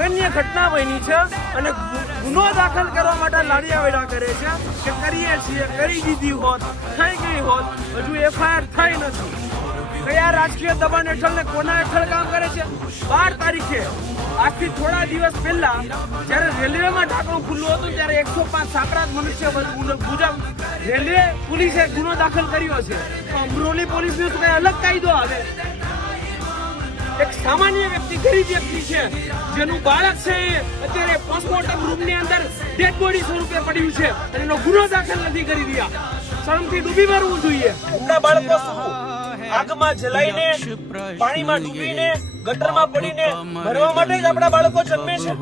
જઘન્ય ઘટના બની છે અને ગુનો દાખલ કરવા માટે લાડિયાવેડા કરે છે. કે કરીએ છીએ કરી દીધી હોત થઈ ગઈ હોત હજુ એફઆઈઆર થઈ નથી. કયા રાજકીય દબાણ હેઠળ ને કોના હેઠળ કામ કરે છે? બાર તારીખે. આજથી થોડા દિવસ પહેલા જ્યારે રેલવેમાં ઢાંકણું ખુલ્લું હતું ત્યારે એકસો પાંચ સાકડા મનુષ્ય મુજબ રેલવે પોલીસે ગુનો દાખલ કર્યો છે. અમરોલી પોલીસનો તો કઈ અલગ કાયદો આવે? એક સામાન્ય વ્યક્તિ, ગરીબ વ્યક્તિ છે, જેનું બાળક છે અત્યારે પોસ્ટમોર્ટમ રૂમની અંદર ડેડ બોડી સ્વરૂપે પડ્યું છે અને એનો ગુનો દાખલ નથી કરી રહ્યા. શરમથી ડૂબી મરવું જોઈએ. આપણા બાળકો આગમાં જલાઈને, પાણીમાં ડૂબીને, ગટરમાં પડીને મરવા માટે જ આપણા બાળકો જન્મે છે?